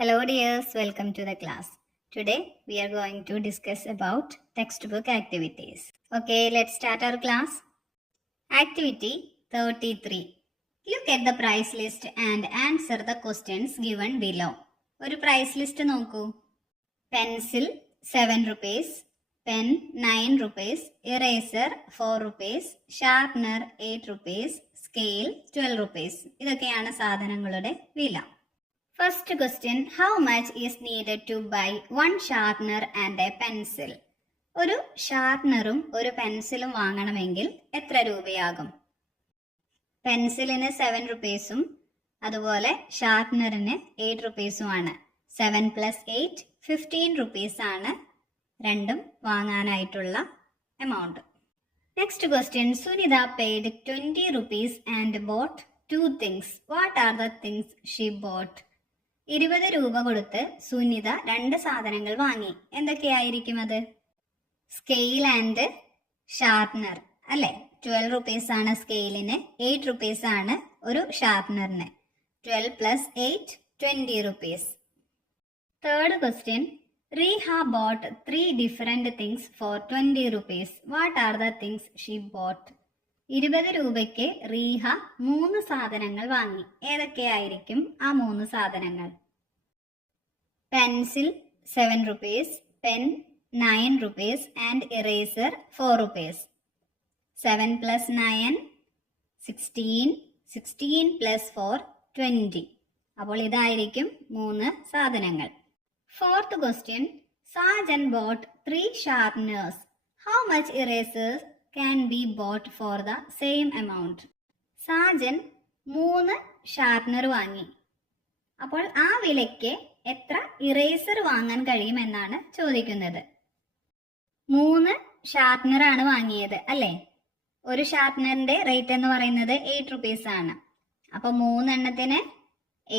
Hello dears, welcome to the class. Today we are going to discuss about textbook activities. Okay, let's start our class. Activity 33. Look at the price list and answer the questions given below. ഒരു price list നോക്കൂ. Pencil 7 rupees, pen 9 rupees, eraser 4 rupees, sharpener 8 rupees, scale 12 rupees. ഇതൊക്കെയാണ് സാധനങ്ങളുടെ വില. First question, how much is needed to buy one sharpener and a pencil? ഒരു ഷാർപ്നറും ഒരു പെൻസിലും വാങ്ങണമെങ്കിൽ എത്ര രൂപയാകും? പെൻസിലിന് 7 rupeesഉം അതുപോലെ ഷാർപ്നറിന് 8 rupeesഉമാണ്. 7 + 8 15 rupees ആണ് രണ്ടും വാങ്ങാനായിട്ടുള്ള amount. Next question, Sunita paid 20 rupees and bought 2 things. What are the things she bought? 20 രൂപ കൊടുത്ത് സുനിത 2 സാധനങ്ങൾ വാങ്ങി. എന്തൊക്കെയായിരിക്കും അത്? സ്കെയിൽ ആൻഡ് ഷാർപ്നർ അല്ലെ. 12 rupees ആണ് സ്കെയിലിന്, 8 rupees ആണ് ഒരു ഷാർപ്നറിന്. 12 + 8 20 rupees. Third question, Reha bought 3 different things for 20 rupees. What are the things she bought? 20 രൂപയ്ക്ക് റീഹ 3 സാധനങ്ങൾ വാങ്ങി. ഏതൊക്കെയായിരിക്കും ആ 3 സാധനങ്ങൾ? Pencil 7 rupees, pen 9 rupees and eraser 4 rupees. 7 + 9 16, 16 + 4 20. അപ്പോൾ ഇതായിരിക്കും 3 സാധനങ്ങൾ. Fourth question, Sajan bought 3 sharpeners. How much erasers can be bought for the same amount? Sajan 3 sharpener വാങ്ങി. അപ്പോൾ ആ വിലയ്ക്ക് എത്ര ഇറേസർ വാങ്ങാൻ കഴിയുമെന്നാണ് ചോദിക്കുന്നത്. 3 ഷാർപ്നർ ആണ് വാങ്ങിയത് അല്ലേ. ഒരു ഷാർപ്നറിന്റെ റേറ്റ് എന്ന് പറയുന്നത് 8 rupees ആണ്. അപ്പൊ 3 എണ്ണത്തിന്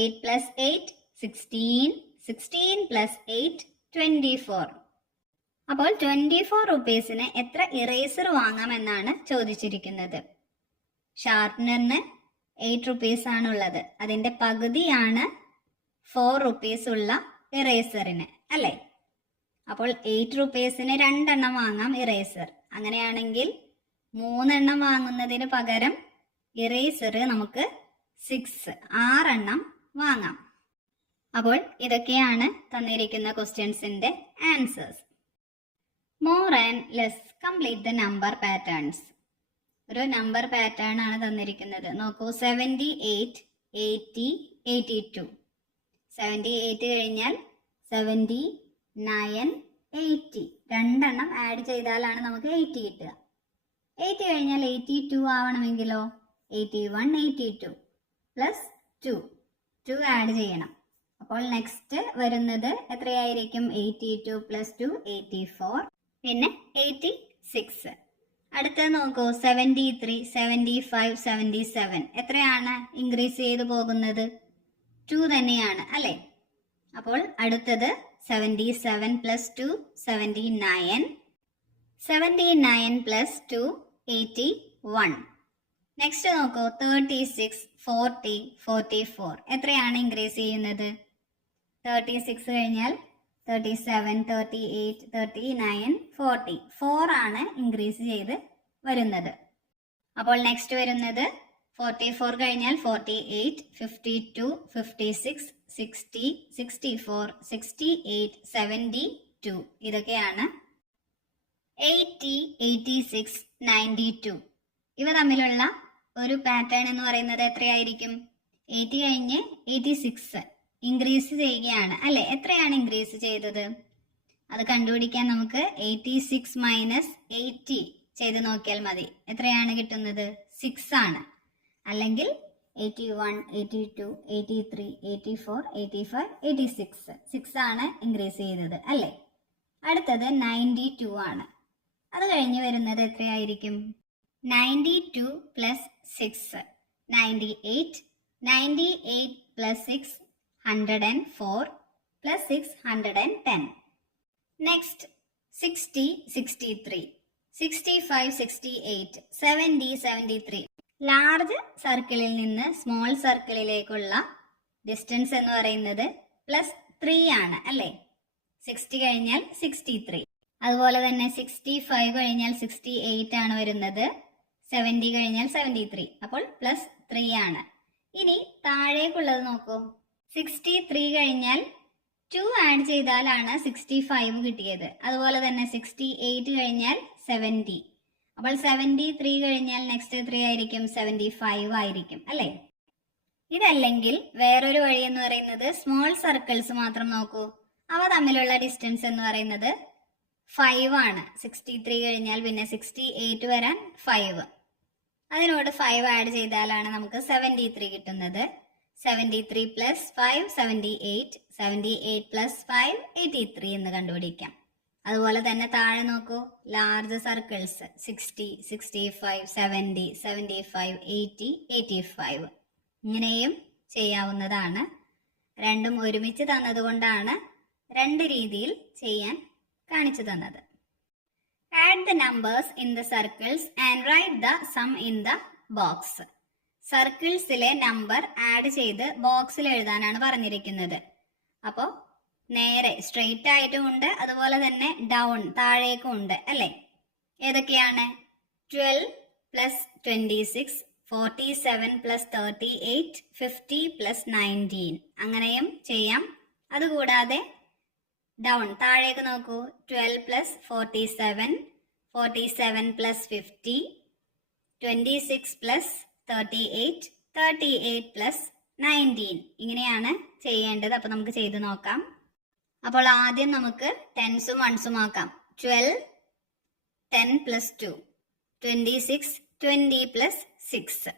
8 + 8 16, 16 + 8 24. അപ്പോൾ 24 rupeesന് എത്ര ഇറേസർ വാങ്ങാമെന്നാണ് ചോദിച്ചിരിക്കുന്നത്. ഷാർപ്നറിന് 8 rupees ആണുള്ളത്. അതിന്റെ പകുതിയാണ് 4 rupees ഉള്ള ഇറേസറിന് അല്ലേ. അപ്പോൾ 8 rupeesന് 2 എണ്ണം വാങ്ങാം ഇറേസർ. അങ്ങനെയാണെങ്കിൽ 3 എണ്ണം വാങ്ങുന്നതിന് പകരം ഇറേസർ നമുക്ക് 6 എണ്ണം വാങ്ങാം. അപ്പോൾ ഇതൊക്കെയാണ് തന്നിരിക്കുന്ന ക്വസ്റ്റ്യൻസിന്റെ answers. More and less, complete the number patterns. ഒരു നമ്പർ പാറ്റേൺ ആണ് തന്നിരിക്കുന്നത്. നോക്കൂ, 78, 80, 82. 78 കഴിഞ്ഞാൽ 79, 80. 2 എണ്ണം ആഡ് ചെയ്താലാണ് നമുക്ക് 80 കിട്ടുക. 80 കഴിഞ്ഞാൽ 82 ആവണമെങ്കിലോ 81, 82 + 2 ആഡ് ചെയ്യണം. അപ്പോൾ നെക്സ്റ്റ് വരുന്നത് എത്രയായിരിക്കും? 82 + 2 84, പിന്നെ 86. അടുത്ത നോക്കൂ, 73, 75, 77. എത്രയാണ് ഇൻക്രീസ് ചെയ്തു പോകുന്നത്? 2 തന്നെയാണ് അല്ലേ. അപ്പോൾ അടുത്തത് 77 + 2 79, 79 + 2 81. നെക്സ്റ്റ് നോക്കൂ, 36, 40, 44. എത്രയാണ് ഇൻക്രീസ് ചെയ്യുന്നത്? 36 കഴിഞ്ഞാൽ 37, 38, 39, 40. 4 ആണ് ഇൻക്രീസ് ചെയ്ത് വരുന്നത്. അപ്പോൾ നെക്സ്റ്റ് വരുന്നത് 44 കഴിഞ്ഞാൽ 48, 52, 56, 60, 64, 68, 72. ഇതൊക്കെയാണ് 80, 86, 92. ഇവ തമ്മിലുള്ള ഒരു പാറ്റേൺ എന്ന് പറയുന്നത് എത്രയായിരിക്കും? 80 കഴിഞ്ഞ് 86 ഇൻക്രീസ് ചെയ്യുകയാണ് അല്ലെ. എത്രയാണ് ഇൻക്രീസ് ചെയ്തത്? അത് കണ്ടുപിടിക്കാൻ നമുക്ക് 86 - 80 ചെയ്ത് നോക്കിയാൽ മതി. എത്രയാണ് കിട്ടുന്നത്? 6 ആണ്. അല്ലെങ്കിൽ 81, 82, 83, 84, 85, 86. 6 ആണ് ഇൻക്രീസ് ചെയ്തത് അല്ലേ. അടുത്തത് 92 ആണ്. അത് കഴിഞ്ഞ് വരുന്നത് എത്രയായിരിക്കും? 92 + 6 98, 98 + 6 104 + 6 110. നെക്സ്റ്റ് 60, 63, 65, 68, 70, 73. ലാർജ് സർക്കിളിൽ നിന്ന് സ്മോൾ സർക്കിളിലേക്കുള്ള ഡിസ്റ്റൻസ് എന്ന് പറയുന്നത് 3 ആണ് അല്ലേ? 60 കഴിഞ്ഞാൽ 63. അതുപോലെ തന്നെ 65 കഴിഞ്ഞാൽ 68 ആണ് വരുന്നത്. 70 കഴിഞ്ഞാൽ 73. അപ്പോൾ +3 ആണ്. ഇനി താഴേക്കുള്ളത് നോക്കൂ. 63 കഴിഞ്ഞാൽ 2 ആഡ് ചെയ്താലാണ് 65 കിട്ടിയത്. അതുപോലെ തന്നെ 68 കഴിഞ്ഞാൽ 70. അപ്പോൾ 73 കഴിഞ്ഞാൽ നെക്സ്റ്റ് 3 ആയിരിക്കും 75 ആയിരിക്കും അല്ലേ? ഇതല്ലെങ്കിൽ വേറൊരു വഴി എന്ന് പറയുന്നത് സ്മോൾ സർക്കിൾസ് മാത്രം നോക്കൂ. അവ തമ്മിലുള്ള ഡിസ്റ്റൻസ് എന്ന് പറയുന്നത് 5 ആണ്. 63 കഴിഞ്ഞാൽ പിന്നെ 68 വരാൻ 5. അതിനോട് 5 ആഡ് ചെയ്താലാണ് നമുക്ക് 73 കിട്ടുന്നത്. 73 + 5 78. 78 + 5 83 എന്ന് കണ്ടുപിടിക്കാം. അതുപോലെ തന്നെ താഴെ നോക്കൂ, ലാർജ് സർക്കിൾസ് 60 65 70 75 80 85 ഇങ്ങനെയും ചെയ്യാവുന്നതാണ്. രണ്ടും ഒരുമിച്ച് തന്നതുകൊണ്ടാണ് രണ്ട് രീതിയിൽ ചെയ്യാൻ കാണിച്ചു തന്നത്. Add the numbers in the circles and write the sum in the box. സർക്കിൾസിലെ നമ്പർ ആഡ് ചെയ്ത് ബോക്സിൽ എഴുതാനാണ് പറഞ്ഞിരിക്കുന്നത്. അപ്പോൾ നേരെ സ്ട്രെയിറ്റ് ആയിട്ടും ഉണ്ട്, അതുപോലെ തന്നെ ഡൗൺ താഴേക്കും ഉണ്ട് അല്ലേ? ഏതൊക്കെയാണ്? 12 + 26, 47 + 38, 50 + 19 അങ്ങനെയും ചെയ്യാം. അതുകൂടാതെ ഡൗൺ താഴേക്ക് നോക്കൂ. 12 + 47, 47 + 50, 26 + 38, 38 + 19 ഇങ്ങനെയാണ് ചെയ്യേണ്ടത്. അപ്പോൾ നമുക്ക് ചെയ്ത് നോക്കാം. അപ്പോൾ ആദ്യം നമുക്ക് ടെൻസും വൺസും ആക്കാം. 12 10 + 2, 26 20 + 6,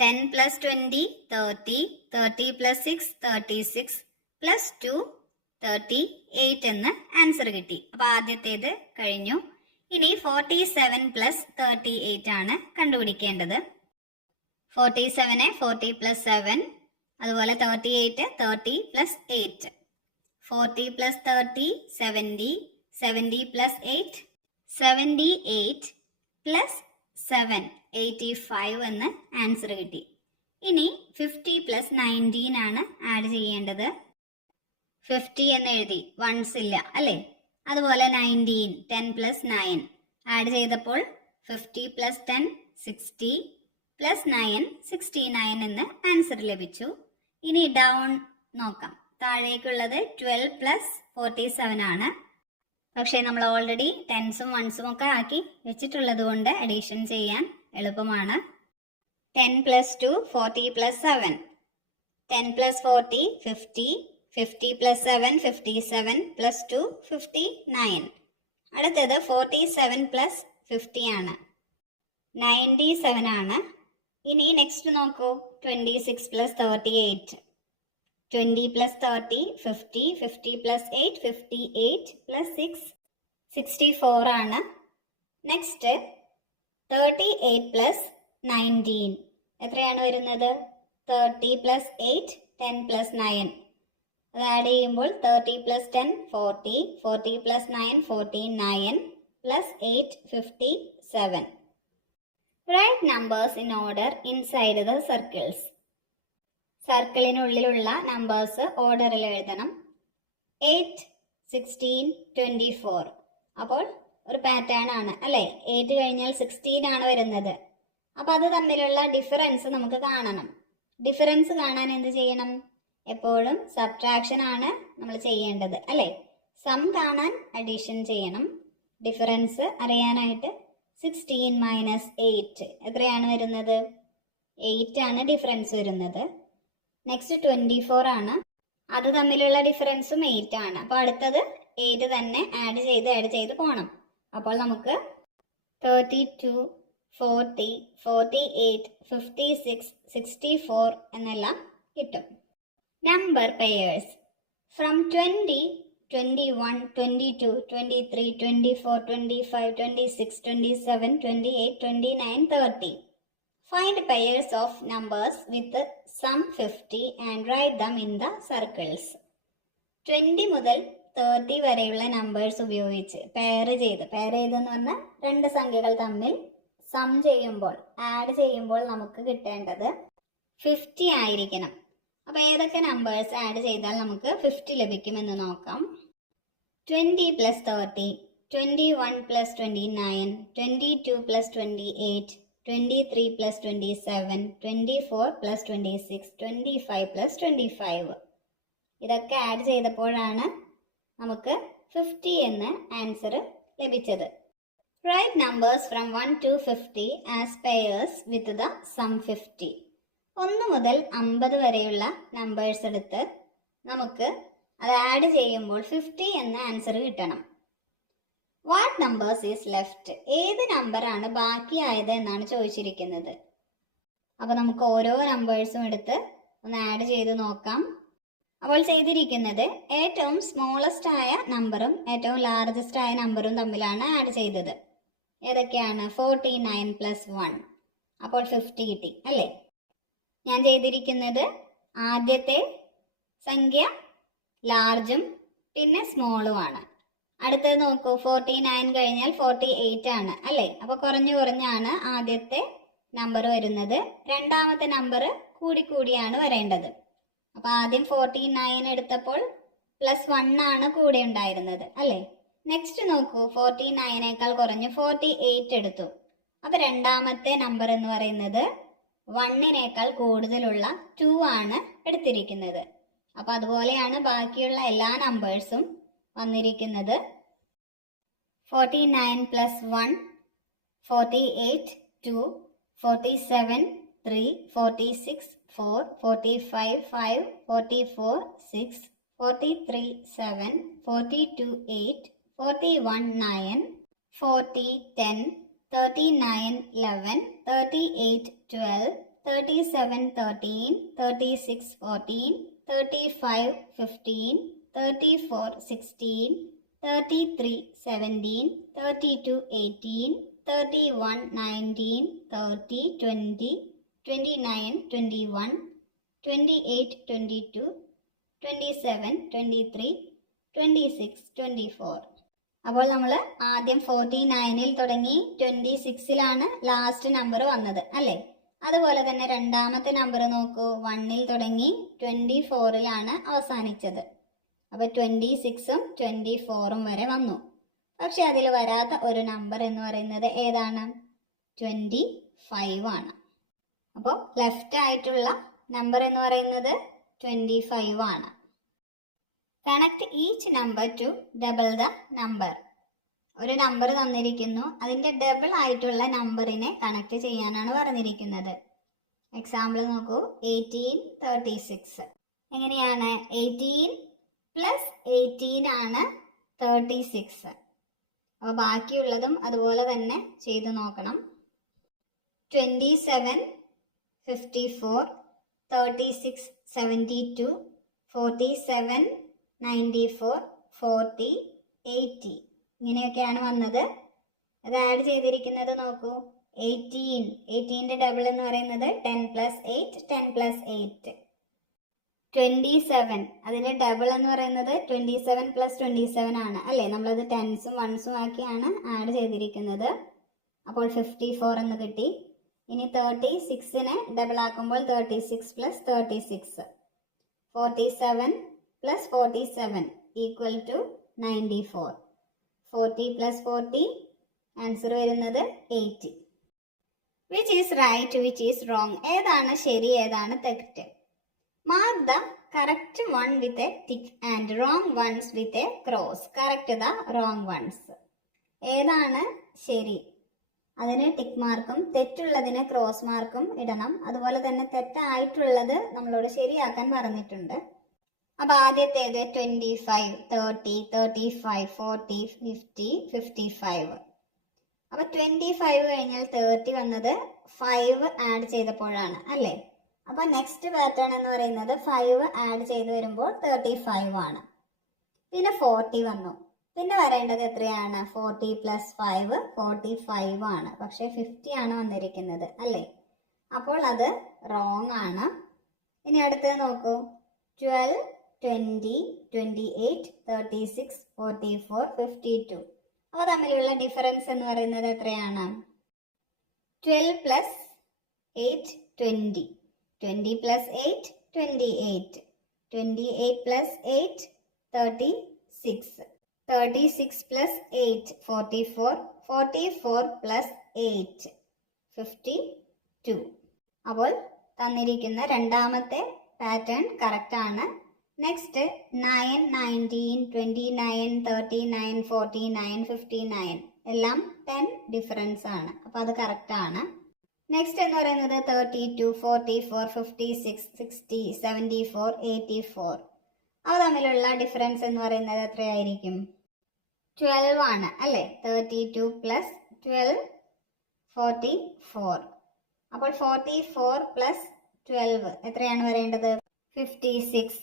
10 + 20 30, 30 + 6 36 + 2 38 എന്ന് ആൻസർ കിട്ടി. അപ്പൊ ആദ്യത്തേത് കഴിഞ്ഞു. ഇനി 47 + 38 ആണ് കണ്ടുപിടിക്കേണ്ടത്. 47 40 + 7, അതുപോലെ 38 30 + 8, 40 + 30 70, 70 + 8 78 + 7 85 എന്ന് ആൻസർ കിട്ടി. ഇനി 50 + 19 ആണ് ആഡ് ചെയ്യേണ്ടത്. 50 എന്ന് എഴുതി, വൺസ് ഇല്ല അല്ലേ? അതുപോലെ 19, 10 + 9 ആഡ് ചെയ്തപ്പോൾ 50 + 10 60 + 9 69 എന്ന് ആൻസർ ലഭിച്ചു. ഇനി ഡൗൺ നോക്കാം. താഴേക്കുള്ളത് 12 + 47 ആണ്. പക്ഷേ നമ്മൾ ഓൾറെഡി ടെൻസും വൺസും ഒക്കെ ആക്കി വെച്ചിട്ടുള്ളത് കൊണ്ട് അഡീഷൻ ചെയ്യാൻ എളുപ്പമാണ്. 10 + 2 40 + 7, 10 + 40 50, 50 + 7 57 + 2 59. അടുത്തത് 47 + 50 ആണ്, 97 ആണ്. ഇനി നെക്സ്റ്റ് നോക്കൂ, 26 + 38, 20 + 30 50, 50 + 8 58 + 6 64 ആണ്. നെക്സ്റ്റ് 38 + 19 എത്രയാണ് വരുന്നത്? 30 + 8 10 + 9. അത് ആഡ് ചെയ്യുമ്പോൾ 30 + 10 40, 40 + 9 49 + 8 57. Write numbers in order inside the circles. സർക്കിളിനുള്ളിലുള്ള നമ്പേഴ്സ് ഓർഡറിൽ എഴുതണം. 8 16 24. അപ്പോൾ ഒരു പാറ്റേൺ ആണ് അല്ലേ? 8 കഴിഞ്ഞാൽ 16 ആണ് വരുന്നത്. അപ്പൊ അത് തമ്മിലുള്ള ഡിഫറൻസ് നമുക്ക് കാണണം. ഡിഫറൻസ് കാണാൻ എന്ത് ചെയ്യണം? എപ്പോഴും സബ്ട്രാക്ഷൻ ആണ് നമ്മൾ ചെയ്യേണ്ടത് അല്ലേ? സം കാണാൻ അഡീഷൻ ചെയ്യണം. ഡിഫറൻസ് അറിയാനായിട്ട് 16 - 8 എത്രയാണ് വരുന്നത്? 8 ആണ് ഡിഫറൻസ് വരുന്നത്. നെക്സ്റ്റ് 24 ആണ്. അത് തമ്മിലുള്ള ഡിഫറൻസും 8 ആണ്. അപ്പോൾ അടുത്തത് 8 തന്നെ ആഡ് ചെയ്ത് പോകണം. അപ്പോൾ നമുക്ക് 32 40 48 56 64 എന്നെല്ലാം കിട്ടും. Number pairs from 20 21 22 23 24 25 26 27 28 29 30. Find pairs of numbers with sum 50 and write them in the circles. 20 മുതൽ 30 വരെയുള്ള നമ്പേഴ്സ് ഉപയോഗിച്ച് പെയർ ചെയ്തെന്ന് പറഞ്ഞാൽ രണ്ട് സംഖ്യകൾ തമ്മിൽ സം ചെയ്യുമ്പോൾ ആഡ് ചെയ്യുമ്പോൾ നമുക്ക് കിട്ടേണ്ടത് 50 ആയിരിക്കണം. അപ്പോൾ ഏതൊക്കെ നമ്പേഴ്സ് ആഡ് ചെയ്താൽ നമുക്ക് 50 ലഭിക്കുമെന്ന് നോക്കാം. 20 plus 30, 21 plus 29, 22 plus 28, 23 plus 27, 24 plus 26, 25 plus 25. ഇതൊക്കെ ആഡ് ചെയ്തപ്പോഴാണ് നമുക്ക് 50 എന്ന ആൻസർ ലഭിച്ചത്. Write numbers from 1 to 50 as pairs with the sum 50. 1 മുതൽ 50 വരെയുള്ള നമ്പേഴ്സ് എടുത്ത് നമുക്ക് അത് ആഡ് ചെയ്യുമ്പോൾ 50 എന്ന ആൻസർ കിട്ടണം. What numbers is left? ഏത് നമ്പറാണ് ബാക്കിയായത് എന്നാണ് ചോദിച്ചിരിക്കുന്നത്. അപ്പോൾ നമുക്ക് ഓരോ നമ്പേഴ്സും എടുത്ത് ഒന്ന് ആഡ് ചെയ്ത് നോക്കാം. അപ്പോൾ ചെയ്തിരിക്കുന്നത് ഏറ്റവും സ്മോളസ്റ്റ് ആയ നമ്പറും ഏറ്റവും ലാർജസ്റ്റ് ആയ നമ്പറും തമ്മിലാണ് ആഡ് ചെയ്തത്. ഏതൊക്കെയാണ്? 49 പ്ലസ് 1, അപ്പോൾ 50 കിട്ടി അല്ലേ? ഞാൻ ചെയ്തിരിക്കുന്നത് ആദ്യത്തെ സംഖ്യ ലാർജും പിന്നെ സ്മോളുമാണ്. അടുത്തത് നോക്കൂ, 49 കഴിഞ്ഞാൽ 48 ആണ് അല്ലേ? അപ്പോൾ കുറഞ്ഞാണ് ആദ്യത്തെ നമ്പർ വരുന്നത്. രണ്ടാമത്തെ നമ്പർ കൂടിയാണ് വരേണ്ടത്. അപ്പോൾ ആദ്യം 49 എടുത്തപ്പോൾ +1 ആണ് കൂടെ ഉണ്ടായിരുന്നത് അല്ലേ? നെക്സ്റ്റ് നോക്കൂ, 49നേക്കാൾ കുറഞ്ഞ് 48 എടുത്തു. അപ്പോൾ രണ്ടാമത്തെ നമ്പർ എന്ന് പറയുന്നത് 1നേക്കാൾ കൂടുതലുള്ള 2 ആണ് എടുത്തിരിക്കുന്നത്. അപ്പോൾ അതുപോലെയാണ് ബാക്കിയുള്ള എല്ലാ നമ്പേഴ്സും വന്നിരിക്കുന്നത്. 49 പ്ലസ് 1, 48 2, 47 3, 46 4, 45 5, 44 6, 43 7, 42 8, 41 9, 40 10, 39 11, 38 12, 37 13, 36 14, 35 15, 34 16, 33 17, 32 18, 31 19, 30 20, 29 21, 28 22, 27 23, 26 24. അപ്പോൾ നമ്മൾ ആദ്യം 49ൽ തുടങ്ങി 26ലാണ് ലാസ്റ്റ് നമ്പർ വന്നത് അല്ലേ? അതുപോലെ തന്നെ രണ്ടാമത്തെ നമ്പർ നോക്കൂ, 1ൽ തുടങ്ങി 24ലാണ് അവസാനിച്ചത്. അപ്പോൾ 26ഉം 24ഉം വരെ വന്നു. പക്ഷെ അതിൽ വരാത്ത ഒരു നമ്പർ എന്ന് പറയുന്നത് ഏതാണ്? 25 ആണ്. അപ്പോൾ ലെഫ്റ്റ് ആയിട്ടുള്ള നമ്പർ എന്ന് പറയുന്നത് 25 ആണ്. Connect each number two double the number. ഒരു നമ്പർ തന്നിരിക്കുന്നു, അതിൻ്റെ ഡബിൾ ആയിട്ടുള്ള നമ്പറിനെ കണക്ട് ചെയ്യാനാണ് പറഞ്ഞിരിക്കുന്നത്. എക്സാമ്പിൾ നോക്കൂ, 18 36. എങ്ങനെയാണ്? 18 പ്ലസ് 18 ആണ് 36. അപ്പോൾ ബാക്കിയുള്ളതും അതുപോലെ തന്നെ ചെയ്ത് നോക്കണം. 27 54, 36 72, 47 94, 40 80 ഇങ്ങനെയൊക്കെയാണ് വന്നത്. അത് ആഡ് ചെയ്തിരിക്കുന്നത് നോക്കൂ, 18ന്റെ ഡബിൾ എന്ന് പറയുന്നത് 10 പ്ലസ് 8, 10 പ്ലസ് 8. 27 അതിന്റെ ഡബിൾ എന്ന് പറയുന്നത് 27 പ്ലസ് 27 ആണ് അല്ലേ? നമ്മളത് 10സും 1സും ആക്കിയാണ് ആഡ് ചെയ്തിരിക്കുന്നത്. അപ്പോൾ 54 എന്ന് കിട്ടി. ഇനി 36നെ ഡബിൾ ആക്കുമ്പോൾ 36 plus 36, 47 plus 47 equal to 94. 40 plus 40 answer വരുന്നത് 80. Which is right, which is wrong? ഏതാണ് ശരി, ഏതാണ് തെറ്റ്? Mark the correct one with a tick and wrong ones with a cross. Correct the wrong ones. ഏതാണ് ശരി അതിന് ടിക്ക് മാർക്കും തെറ്റുള്ളതിന് ക്രോസ് മാർക്കും ഇടണം. അതുപോലെ തന്നെ തെറ്റായിട്ടുള്ളത് നമ്മളോട് ശരിയാക്കാൻ പറഞ്ഞിട്ടുണ്ട്. അപ്പോൾ ആദ്യത്തേത് 25 30 35 40 50 55. അപ്പോൾ 25 കഴിഞ്ഞാൽ 30 വന്നത് 5 ആഡ് ചെയ്തപ്പോഴാണ് അല്ലേ? അപ്പോൾ നെക്സ്റ്റ് പാറ്റേൺ എന്ന് പറയുന്നത് 5 ആഡ് ചെയ്ത് വരുമ്പോൾ 35 ആണ്. പിന്നെ 40 വന്നു. പിന്നെ വരേണ്ടത് എത്രയാണ്? 40 പ്ലസ് 5 45 ആണ്. പക്ഷേ 50 ആണ് വന്നിരിക്കുന്നത് അല്ലേ? അപ്പോൾ അത് റോങ് ആണ്. ഇനി അടുത്തത് നോക്കൂ, 12 20 28 36 44 52. അവ തമ്മിലുള്ള ഡിഫറൻസ് എന്ന് പറയുന്നത് എത്രയാണ്? 12 plus 8 20, 20 plus 8 28. 28 plus 8, 36. 36 plus 8, 44. 44 plus 8, 52. അപ്പോൾ തന്നിരിക്കുന്ന രണ്ടാമത്തെ പാറ്റേൺ കറക്റ്റ് ആണ്. നെക്സ്റ്റ് 9, 19, 29, 39, 49, 59 എല്ലാം 10 ഡിഫറൻസ് ആണ്. അപ്പോൾ അത് കറക്റ്റ് ആണ്. നെക്സ്റ്റ് എന്ന് പറയുന്നത് 32, 44, 56, 60, 74, 84. അവ തമ്മിലുള്ള ഡിഫറൻസ് എന്ന് പറയുന്നത് എത്രയായിരിക്കും? 12 ആണ് അല്ലേ? 32 പ്ലസ് 12, 44. അപ്പോൾ 44 പ്ലസ് 12 എത്രയാണ് വരേണ്ടത്? 56.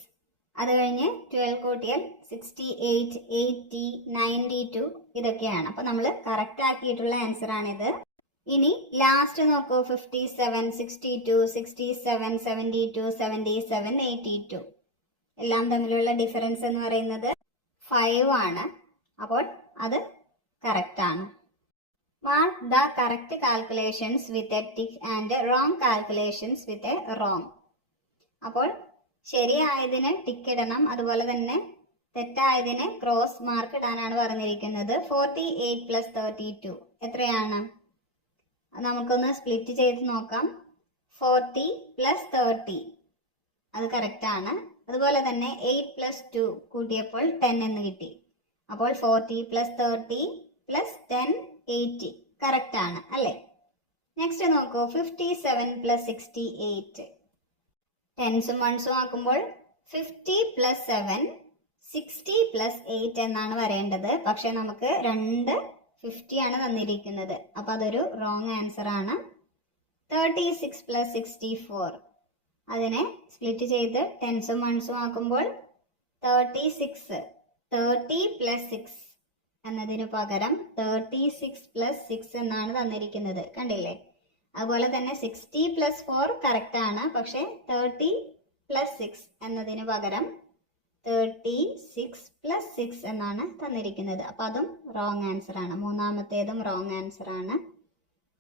അത് കഴിഞ്ഞ് 12 കൂട്ടിയാൽ 68, 80, 92 ഇതൊക്കെയാണ്. അപ്പോൾ നമ്മൾ കറക്റ്റ് ആക്കിയിട്ടുള്ള ആൻസർ ആണിത്. ഇനി ലാസ്റ്റ് നോക്കൂ, 57, 62, 67, 72, 77, 82 എല്ലാം തമ്മിലുള്ള ഡിഫറൻസ് എന്ന് പറയുന്നത് 5 ആണ്. അപ്പോൾ അത് കറക്റ്റ് ആണ്. Mark the correct calculations with a tick and wrong calculations with a wrong. അപ്പോൾ ശരിയായതിന് ടിക്ക് ഇടണം, അതുപോലെ തന്നെ തെറ്റായതിന് ക്രോസ് മാർക്ക് ഇടാനാണ് പറഞ്ഞിരിക്കുന്നത്. 48 പ്ലസ് 32 എത്രയാണ്? നമുക്കൊന്ന് സ്പ്ലിറ്റ് ചെയ്ത് നോക്കാം. 40 പ്ലസ് 30 അത് കറക്റ്റ് ആണ്. അതുപോലെ തന്നെ 8 പ്ലസ് 2 കൂട്ടിയപ്പോൾ 10 എന്ന് കിട്ടി. അപ്പോൾ 40 പ്ലസ് 30 പ്ലസ് 10, 80 കറക്റ്റ് ആണ് അല്ലേ? നെക്സ്റ്റ് നോക്കൂ, 57 പ്ലസ് 68. ടെൻസും വൺസും ആക്കുമ്പോൾ 50 പ്ലസ് 7, 60 പ്ലസ് 8 എന്നാണ് വരേണ്ടത്. പക്ഷെ നമുക്ക് 50 ആണ് തന്നിരിക്കുന്നത്. അപ്പൊ അതൊരു റോങ് ആൻസർ ആണ്. 36 പ്ലസ് 64 അതിനെ സ്പ്ലിറ്റ് ചെയ്ത് ടെൻസും വൺസും ആക്കുമ്പോൾ 36, 30 പ്ലസ് 6 എന്നതിന് പകരം 36 പ്ലസ് 6 എന്നാണ് തന്നിരിക്കുന്നത്. കണ്ടില്ലേ? അതുപോലെ തന്നെ 60 പ്ലസ് 4 കറക്റ്റ് ആണ്. പക്ഷെ 30 പ്ലസ് 6 എന്നതിന് പകരം 36 പ്ലസ് 6 എന്നാണ് തന്നിരിക്കുന്നത്. അപ്പൊ അതും റോങ് ആൻസർ ആണ്. മൂന്നാമത്തേതും റോങ് ആൻസർ ആണ്.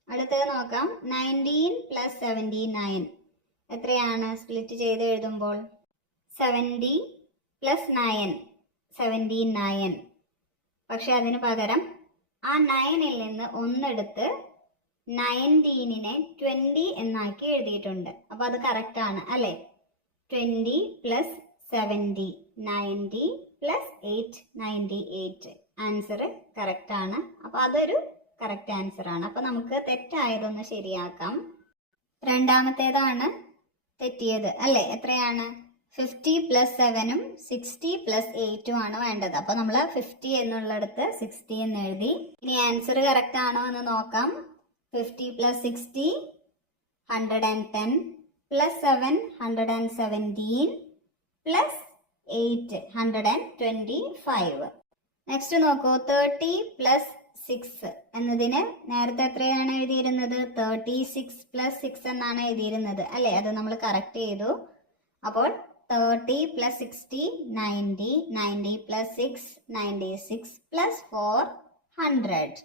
അടുത്തത് നോക്കാം, 19 പ്ലസ് 79 എത്രയാണ്? സ്പ്ലിറ്റ് ചെയ്ത് എഴുതുമ്പോൾ 70 പ്ലസ് 9, 79. പക്ഷെ അതിന് പകരം ആ 9ൽ നിന്ന് ഒന്നെടുത്ത് 19നെ 20 എന്നാക്കി എഴുതിയിട്ടുണ്ട്. അപ്പൊ അത് കറക്റ്റ് ആണ് അല്ലേ? 20 പ്ലസ് 70, 90 പ്ലസ് 8, 98. ആൻസർ കറക്റ്റ് ആണ്. അപ്പൊ അതൊരു കറക്റ്റ് ആൻസർ ആണ്. അപ്പൊ നമുക്ക് തെറ്റായതൊന്ന് ശരിയാക്കാം. രണ്ടാമത്തേതാണ് തെറ്റിയത് അല്ലേ? എത്രയാണ്? 50 പ്ലസ് 7ഉം 60 പ്ലസ് 8ഉം ആണ് വേണ്ടത്. അപ്പൊ നമ്മൾ 50 എന്നുള്ളിടത്ത് 60 എന്ന് എഴുതി. ഇനി ആൻസർ കറക്റ്റ് ആണോ എന്ന് നോക്കാം. 50 plus 60, 110 plus 7, 117 plus 8, 125. നെക്സ്റ്റ് നോക്കൂ, 30 പ്ലസ് 6 എന്നതിന് നേരത്തെ എത്രയാണ് എഴുതിയിരുന്നത്? 36 പ്ലസ് 6 എന്നാണ് എഴുതിയിരുന്നത് അല്ലേ? അത് നമ്മൾ കറക്റ്റ് ചെയ്തു. അപ്പോൾ 30 പ്ലസ് 60, 90, 90 പ്ലസ് 6, 96 പ്ലസ് 4, 100.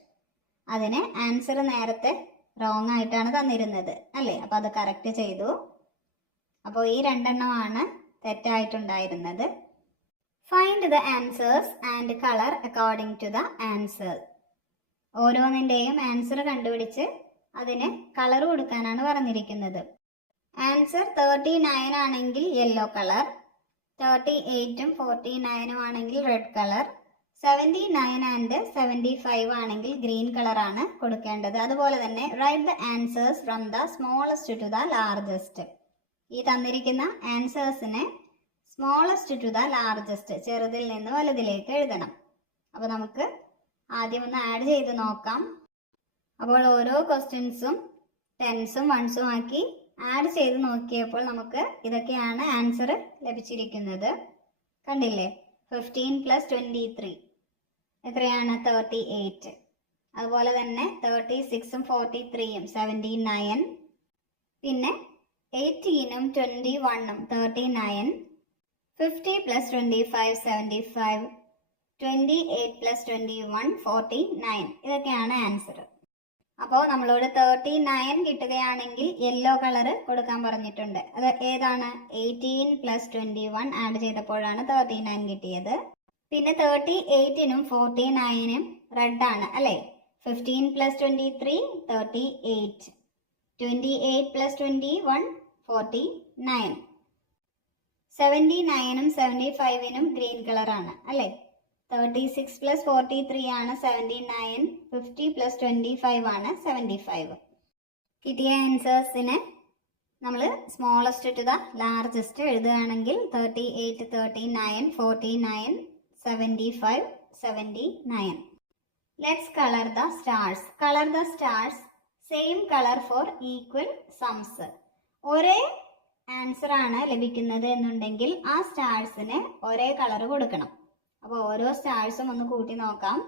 അതിന് ആൻസർ നേരത്തെ റോങ് ആയിട്ടാണ് തന്നിരുന്നത് അല്ലേ? അപ്പൊ അത് കറക്റ്റ് ചെയ്തു. അപ്പോൾ ഈ രണ്ടെണ്ണമാണ് തെറ്റായിട്ടുണ്ടായിരുന്നത്. Find the answers and colour according to the answer. ഓരോന്നിന്റെയും ആൻസർ കണ്ടുപിടിച്ച് അതിന് കളർ കൊടുക്കാനാണ് പറഞ്ഞിരിക്കുന്നത്. ആൻസർ 39 ആണെങ്കിൽ യെല്ലോ കളർ, 38ഉം 49ഉം ആണെങ്കിൽ റെഡ് കളർ, 79 ആൻഡ് 75 ആണെങ്കിൽ ഗ്രീൻ കളർ ആണ് കൊടുക്കേണ്ടത്. അതുപോലെ തന്നെ write the answers from the smallest to the largest. ഈ തന്നിരിക്കുന്ന ആൻസേഴ്സിനെ സ്മോളസ്റ്റ് ടു ദ ലാർജസ്റ്റ്, ചെറുതിൽ നിന്ന് വലുതിലേക്ക് എഴുതണം. അപ്പോൾ നമുക്ക് ആദ്യം ഒന്ന് ആഡ് ചെയ്ത് നോക്കാം. അപ്പോൾ ഓരോ ക്വസ്റ്റ്യൻസും ടെൻസും വൺസും ആക്കി ആഡ് ചെയ്ത് നോക്കിയപ്പോൾ നമുക്ക് ഇതൊക്കെയാണ് ആൻസർ ലഭിച്ചിരിക്കുന്നത്. കണ്ടില്ലേ? 15 പ്ലസ് 23 എത്രയാണ്? 38. അതുപോലെ തന്നെ 36ഉം 43ഉം 79. പിന്നെ 18ഉം 21ഉം 39. 50 പ്ലസ് 25 75. 28 പ്ലസ് 21 49. ഇതൊക്കെയാണ് ആൻസർ. അപ്പോൾ നമ്മളോട് 39 കിട്ടുകയാണെങ്കിൽ യെല്ലോ കളർ കൊടുക്കാൻ പറഞ്ഞിട്ടുണ്ട്. അത് ഏതാണ്? 18 + 21 ആഡ് ചെയ്തപ്പോഴാണ് 39 കിട്ടിയത്. പിന്നെ 38നും 49നും റെഡ് ആണ് അല്ലേ? 15 + 23 38, 28 + 21 49, 79നും 75നും ഗ്രീൻ കളറാണ് അല്ലേ? 36 + 43 ആണ് 79, 50 + 25 ആണ് 75. കിട്ടിയ ആൻസേഴ്സിനെ നമ്മൾ സ്മോളസ്റ്റ് ടു ദ ലാർജസ്റ്റ് എഴുതുകയാണെങ്കിൽ 38, 39, 49, 75, 79. Let's color the stars. Color the stars. Same color for equal sums. ഒരേ ആൻസർ ആണ് ലഭിക്കുന്നത് എന്നുണ്ടെങ്കിൽ ആ സ്റ്റാർസിന് ഒരേ കളർ കൊടുക്കണം. അപ്പോൾ ഓരോ സ്റ്റാർസും ഒന്ന് കൂട്ടി നോക്കാം.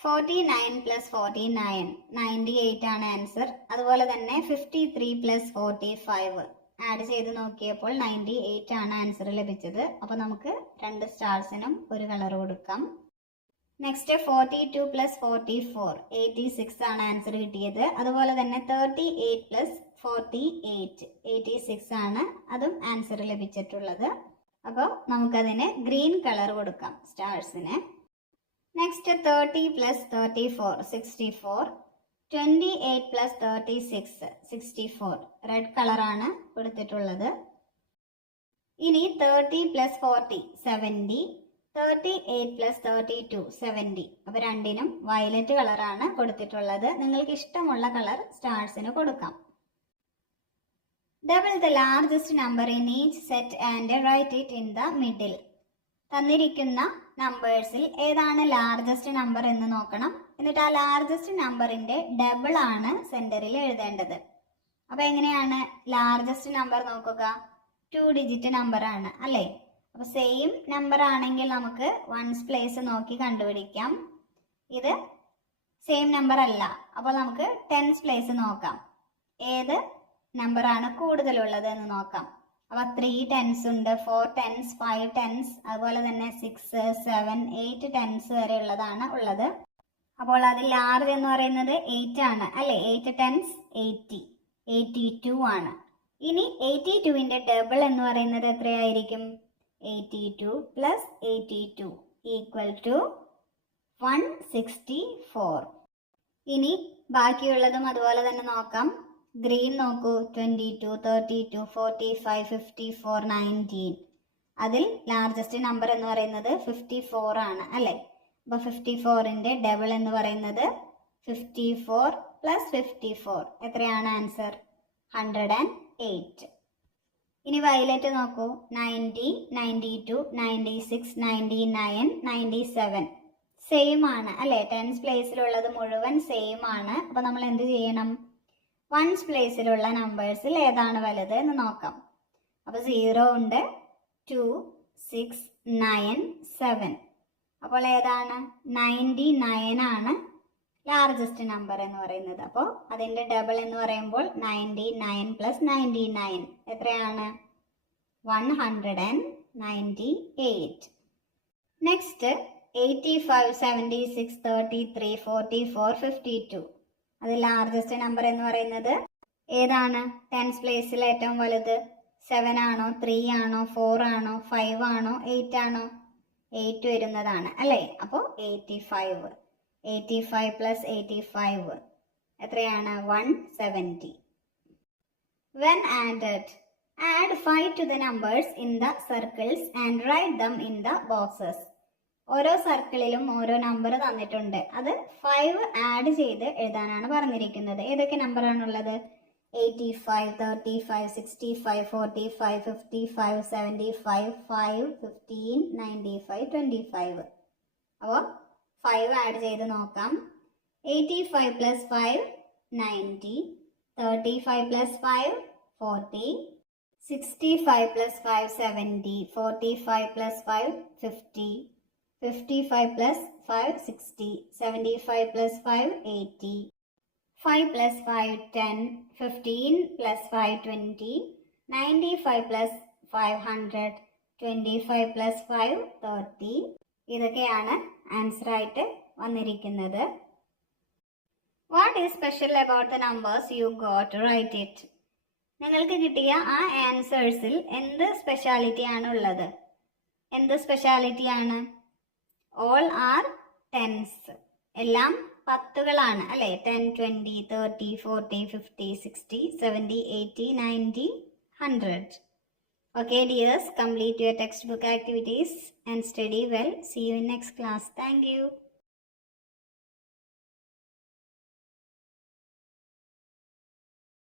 49 + 49 98 ആണ് ആൻസർ. അതുപോലെ തന്നെ 53 + 45 ആഡ് ചെയ്ത് നോക്കിയപ്പോൾ 98 ആണ് ആൻസർ ലഭിച്ചത്. അപ്പോൾ നമുക്ക് രണ്ട് സ്റ്റാർസിനും ഒരു കളർ കൊടുക്കാം. നെക്സ്റ്റ് 42 + 44 86 ആണ് ആൻസർ കിട്ടിയത്. അതുപോലെ തന്നെ 38 + 48 86 ആണ് അതും ആൻസർ ലഭിച്ചിട്ടുള്ളത്. അപ്പോൾ നമുക്കതിന് ഗ്രീൻ കളർ കൊടുക്കാം സ്റ്റാർസിന്. നെക്സ്റ്റ് 30 + 34 64, 28 + 36 64 റെഡ് കളറാണ് കൊടുത്തിട്ടുള്ളത്. ഇനി 30 + 40 70, 38 + 32 70. അപ്പോൾ രണ്ടിനും വയലറ്റ് കളറാണ് കൊടുത്തിട്ടുള്ളത്. നിങ്ങൾക്ക് ഇഷ്ടമുള്ള കളർ സ്റ്റാർസിന് കൊടുക്കാം. Double the largest number in each set and write it in the middle. തന്നിരിക്കുന്ന നമ്പേഴ്സിൽ ഏതാണ് ലാർജസ്റ്റ് നമ്പർ എന്ന് നോക്കണം. എന്നിട്ട് ആ ലാർജസ്റ്റ് നമ്പറിന്റെ ഡബിൾ ആണ് സെന്ററിൽ എഴുതേണ്ടത്. അപ്പൊ എങ്ങനെയാണ് ലാർജസ്റ്റ് നമ്പർ നോക്കുക? 2 ഡിജിറ്റ് നമ്പർ ആണ് അല്ലേ? അപ്പൊ സെയിം നമ്പർ ആണെങ്കിൽ നമുക്ക് വൺസ് പ്ലേസ് നോക്കി കണ്ടുപിടിക്കാം. ഇത് സെയിം നമ്പർ അല്ല. അപ്പോൾ നമുക്ക് ടെൻസ് പ്ലേസ് നോക്കാം. ഏത് നമ്പർ ആണ് കൂടുതലുള്ളത് എന്ന് നോക്കാം. അപ്പൊ 3 tens ഉണ്ട്, 4 tens, 5 tens, അതുപോലെ തന്നെ 6, 7, 8 tens വരെ ഉള്ളതാണ് ഉള്ളത്. അപ്പോൾ അതിൽ ലാർജ് എന്ന് പറയുന്നത് 8 ആണ് അല്ലെ? 8 tens 80, 82 ആണ്. ഇനി 82ന്റെ ഡബിൾ എന്ന് പറയുന്നത് എത്രയായിരിക്കും? 82 + 82 = 164. ഇനി ബാക്കിയുള്ളതും അതുപോലെ തന്നെ നോക്കാം. ഗ്രീൻ നോക്കൂ. 22, 32, 45, 54, 19. അതിൽ ലാർജസ്റ്റ് നമ്പർ എന്ന് പറയുന്നത് 54 ആണ് അല്ലേ? അപ്പോൾ 54ന്റെ ഡബിൾ എന്ന് പറയുന്നത് 54 + 54 എത്രയാണ് ആൻസർ? 108. ഇനി വയലറ്റ് നോക്കൂ. 90, 92, 96, 99, 97 സെയിം ആണ് അല്ലേ? ടെൻസ് പ്ലേസിലുള്ളത് മുഴുവൻ സെയിം ആണ്. അപ്പോൾ നമ്മൾ എന്ത് ചെയ്യണം? വൺസ് പ്ലേസിലുള്ള നമ്പേഴ്സിൽ ഏതാണ് വലുത് എന്ന് നോക്കാം. അപ്പോൾ 0 ഉണ്ട്, 2, 6, 9, 7. അപ്പോൾ ഏതാണ്? 99 ആണ് ലാർജസ്റ്റ് നമ്പർ എന്ന് പറയുന്നത്. അപ്പോൾ അതിൻ്റെ ഡബിൾ എന്ന് പറയുമ്പോൾ 99 + 99 എത്രയാണ്? 198. നെക്സ്റ്റ് 85, 76, 33, 44, 52. അത് ലാർജസ്റ്റ് നമ്പർ എന്ന് പറയുന്നത് ഏതാണ്? ടെൻസ് പ്ലേസിൽ ഏറ്റവും വലുത് 7 ആണോ, 3 ആണോ, 4 ആണോ, 5 ആണോ, 8 ആണോ? 8 വരുന്നതാണ് അല്ലേ? അപ്പോൾ 85. 85 + 85 എത്രയാണ്? 170. When added, add 5 to the numbers in the circles and write them in the boxes. ഓരോ സർക്കിളിലും ഓരോ നമ്പർ തന്നിട്ടുണ്ട്. അത് 5 ആഡ് ചെയ്ത് എഴുതാനാണ് പറഞ്ഞിരിക്കുന്നത്. ഏതൊക്കെ നമ്പറാണുള്ളത്? 85, 35, 65, 45, 55, 75, 5, 15, 95, 25. അപ്പോൾ 5 ആഡ് ചെയ്ത് നോക്കാം. 85 + 5 90, 35 + 5 40, 65 + 5 70, 45 + 5 50, 55 + 5 60, 75 + 5 80, 5 + 5 10, 15 + 5 20, 95 + 5 100, 25 + 5 30. ഇതൊക്കെയാണ് ആൻസർ ആയിട്ട് വന്നിരിക്കുന്നത്. What is special about the numbers you got right it. നിങ്ങൾക്ക് കിട്ടിയ ആ ആൻസേഴ്സിൽ എന്ത് സ്പെഷ്യാലിറ്റി ആണ് ഉള്ളത്? എന്ത് സ്പെഷ്യാലിറ്റി ആണ്? All are tens. എല്ലാം പത്തുകളാണ് അല്ലേ? 10, 20, 30, 40, 50, 60, 70, 80, 90, 100. Okay dears, complete your textbook activities and study well. See you in next class. Thank you.